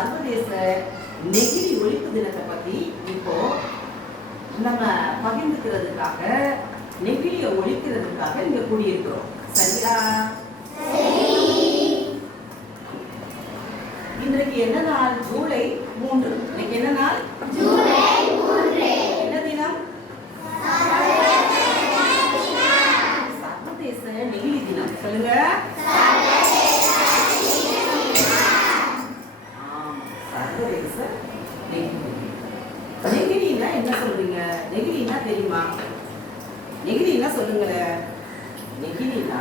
சர்வதேச நெகிழி ஒழிப்பு தினத்தை பத்தி இப்போ நம்ம பகிர்ந்துக்கிறதுக்காக நெகிழியை ஒழிக்கிறதுக்காக இங்க கூடியிருக்கிறோம். சரியா? இன்றைக்கு என்ன நாள்? ஜூலை 3. இன்னைக்கு என்ன நாள்? ஜூலை 3. என்ன தினம்? சர்வதேச நெகிழி தினம். சொல்லுங்க. சர்வதேச நெகிழி. நெகிழின்னா என்ன சொல்றீங்க? நெகிழின்னா தெரியுமா? நெகிழின்னா சொல்லுங்களேன். நெகிழினா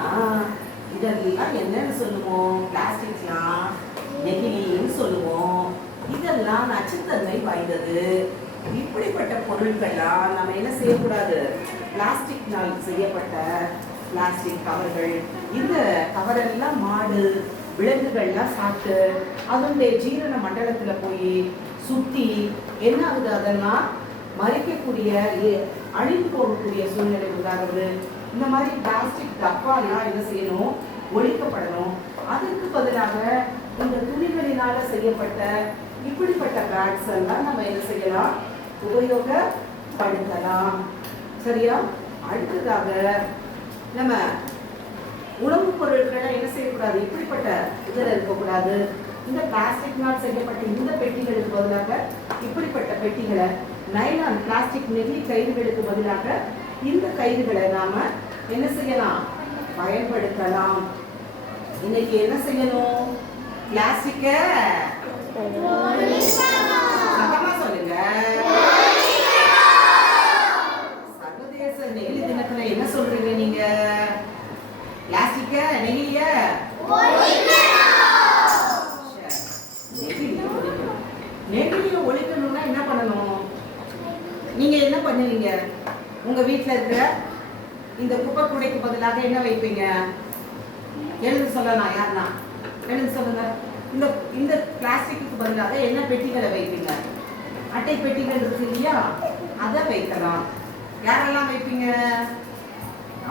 இதெல்லாம் என்னன்னு சொல்லுவோம்? பிளாஸ்டிக்லாம் நெகிழின்னு சொல்லுவோம். இதெல்லாம் நச்சுத்தன்மை வாய்ந்தது. இப்படிப்பட்ட பொருட்கள்லாம் நம்ம என்ன செய்யக்கூடாது? பிளாஸ்டிக்னால் செய்யப்பட்ட பிளாஸ்டிக் கவர்கள், இந்த கவரெல்லாம் மாடு விலங்குகள்லாம் சாப்பிட்டு அதனுடைய ஜீரண மண்டலத்துல போய் சுத்தி என்ன ஆகுது? அதெல்லாம் மறைக்கக்கூடிய அழிந்து போகக்கூடிய சூழ்நிலை உண்டாகுது. இந்த மாதிரி பிளாஸ்டிக் டப்பாலாம் என்ன செய்யணும்? ஒழிக்கப்படணும். அதற்கு பதிலாக இந்த துணிகளினால செய்யப்பட்ட இப்படிப்பட்ட பேக்ஸ் எல்லாம் நம்ம என்ன செய்யலாம்? உபயோகப்படுத்தலாம். சரியா? அடுத்ததாக நம்ம உணவுப் பொருட்களை என்ன செய்யக்கூடாது? இப்படிப்பட்ட இதில் இருக்கக்கூடாது. இந்த பிளாஸ்டிக்னால் செய்யப்பட்ட இந்த பெட்டிகளுக்கு பதிலாக இப்படிப்பட்ட பெட்டிகளை, நைலான் பிளாஸ்டிக் நெகிழி கயிறுகளுக்கு பதிலாக இந்த கயிறுகளை நாம என்ன செய்யலாம்? பயன்படுத்தலாம். இன்னைக்கு என்ன செய்யணும்? பிளாஸ்டிக்க சத்தமா சொல்லுங்க. சர்வதேச நெகிழி தினத்துல என்ன சொல்றீங்க நீங்க? பிளாஸ்டிக்க நெகிழிய நெகிழிய ஒழிக்கணும்னா என்ன பண்ணணும்? நீங்க என்ன பண்ணுவீங்க? உங்க வீட்டுல இருக்கிற இந்த குப்பை கூடைக்கு பதிலாக என்ன வைப்பீங்க? எழுந்து சொல்லலாம். யாருன்னா எழுந்து சொல்லுங்க. இந்த இந்த பிளாஸ்டிக்கு பதிலாக என்ன பெட்டிகளை வைப்பீங்க? அட்டை பெட்டிகள் இருக்கு இல்லையா? அதை வைக்கலாம். யாரெல்லாம் வைப்பீங்க?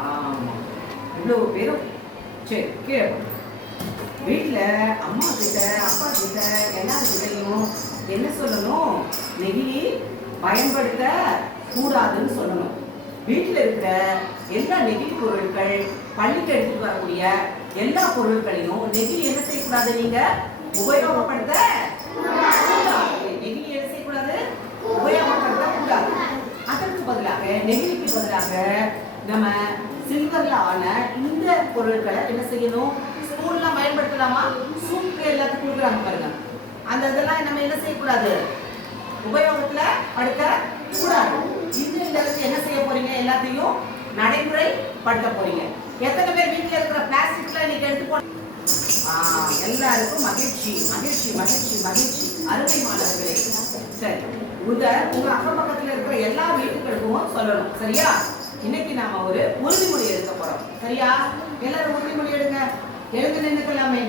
ஆமா, இவ்வளவு பேரும். சரி, கீழே வீட்டுல அம்மா கிட்ட அப்பா கிட்ட எல்லாருக்கிட்டையும் என்ன சொல்லணும்? நெகிழி பயன்படுத்த கூடாதுன்னு சொல்லணும். வீட்டில் இருக்கிற எல்லா நெகிழி பொருட்கள், பள்ளிக்கு எடுத்துட்டு வரக்கூடிய எல்லா பொருட்களையும் நெகிழி என்ன செய்யக்கூடாது? நீங்க உபயோகப்படுத்த நெகிழி என்ன செய்யக்கூடாது? உபயோகப்படுத்த கூடாது. அதற்கு பதிலாக நெகிழிக்கு பதிலாக நம்ம சில்வர்ல ஆன இந்த பொருட்களை என்ன செய்யணும்? ஸ்பூன்லாம் பயன்படுத்தலாமா? சூப்பு எல்லாத்துக்கும் கொடுக்குறாங்க பாருங்க. அந்த இதெல்லாம் நம்ம என்ன செய்யக்கூடாது? உபயோகத்துல படுத்த கூடாது. இந்த என்ன செய்ய போறீங்க? எல்லாத்தையும் நடைமுறைப்படுத்த போறீங்க. எத்தனை பேர் வீட்டுல இருக்கிற பிளாஸ்டிக்ல இன்னைக்கு எடுத்து போ? எல்லாருக்கும் மகிழ்ச்சி மகிழ்ச்சி மகிழ்ச்சி மகிழ்ச்சி. அருமை மாணவர்களே. சரி, உங்க அக்கம் பக்கத்துல இருக்கிற எல்லா வீட்டுகளுக்கும் சொல்லணும். சரியா? இன்னைக்கு நாம ஒரு உறுதிமொழி எடுக்க போறோம். சரியா? எல்லாரும் உறுதிமொழி எடுங்க. எழுந்து நின்றுக்கலாமே.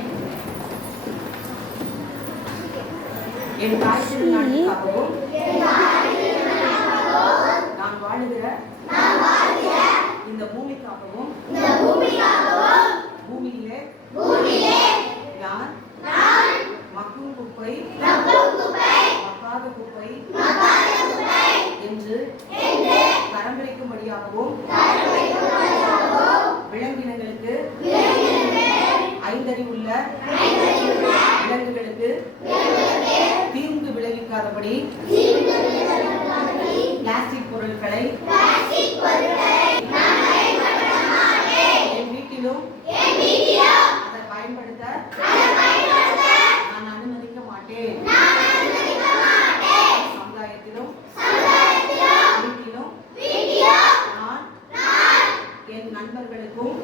என் தாய் திருநாட்டுக்காகவும் நான் வாழுகிற இந்த பூமிக்காகவும் பூமியிலே நான் மக்கும் குப்பை மக்காத குப்பை என்று தரம் பிரிக்கும்படியாகவும் விலங்கினங்களுக்கு ஐந்தறிவுள்ள விலங்குகளுக்கு தீங்கு விளைவிக்காதபடி பிளாஸ்டிக் பொருட்களை என் வீட்டிலும் அதை பயன்படுத்த நான் அனுமதிக்க மாட்டேன். சமுதாயத்திலும் வீட்டிலும் நான் என் நண்பர்களுக்கும்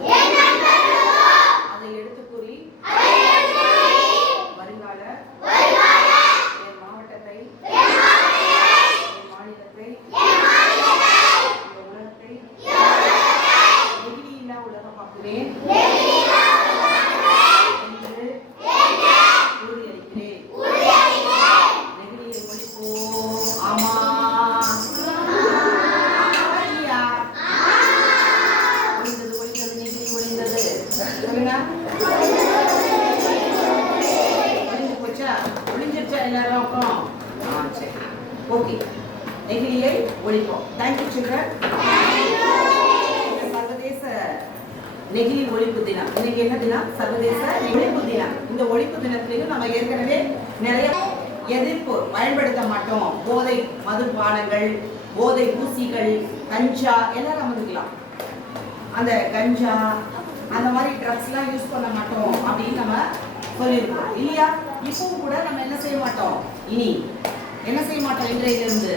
அதை எடுத்து கூறி வருங்கால என் மாவட்டத்தை, என் மாநிலத்தை, இந்த உலகத்தை நெகிழி இல்லா உலகமாக்குவேன் என்று உறுதியளிக்கிறேன். நெகிழியை ஒழிப்போம். ஆமா, ஒழிந்தது ஒழிந்தது நெகிழி ஒழிந்தது. சொல்லுங்க. ஒழிஞ்சு போச்சா? ஒழிஞ்சிருச்சா? ஓகே, நெகிழியை ஒழிப்போம். Thank you children. சர்வதேச நெகிழி ஒழிப்பு தினம். இன்னைக்கு என்ன தினம்? சர்வதேச ஒழிப்பு தினம். இந்த ஒழிப்பு தினத்திலையும் நம்ம ஏற்கனவே நிறைய எதிர்ப்பு பயன்படுத்த மாட்டோம். போதை மதுபானங்கள், போதை ஊசிகள், கஞ்சா எல்லாம் நமக்குலாம் அந்த கஞ்சா அந்த மாதிரி ட்ரக்ஸ்லாம் யூஸ் பண்ண மாட்டோம் அப்படின்னு நம்ம சொல்லியிருக்கோம் இல்லையா? இப்பவும் கூட நம்ம என்ன செய்ய மாட்டோம்? இனி என்ன செய்ய மாட்டோம்? இன்றையிலிருந்து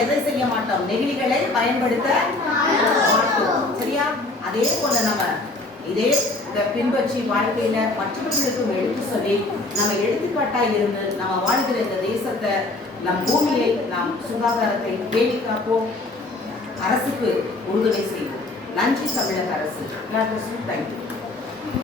எதை செய்ய மாட்டோம்? நெகிழிகளை பயன்படுத்த மாட்டோம். சரியா? அதே போல நம்ம இதே பின்பற்றி வாழ்க்கையில மற்றவர்களுக்கும் எடுத்து சொல்லி நம்ம எடுத்துக்காட்டாய் இருந்து நம்ம வாழ்கிற இந்த தேசத்தை, நம் பூமியை, நாம் சுகாதாரத்தை பேணி காப்போம். அரசுக்கு உறுதுணை செய்வோம். நன்றி தமிழக அரசு. தேங்க்யூ.